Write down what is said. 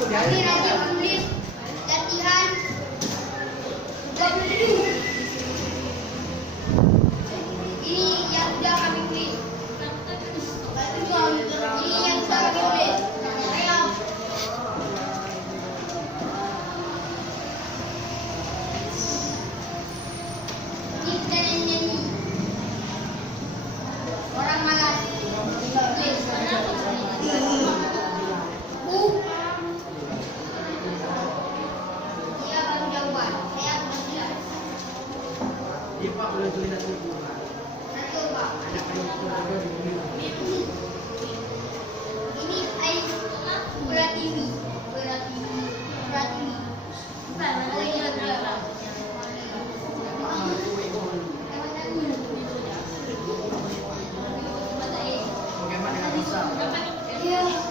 Kami rajin menulis latihan 27. Ini yang sudah kami tulis. Ini yang sudah kami tulis. Ini kita nyanyi. Orang malas. Tulis. Dia baru jawaban. Saya belum jelas. Dia Pak boleh tulis satu buku. Satu Pak. Ada kalau Ini air beratimi. Beratimi. Bukan, ada yang berapa? bagaimana dengan bisa? Iya.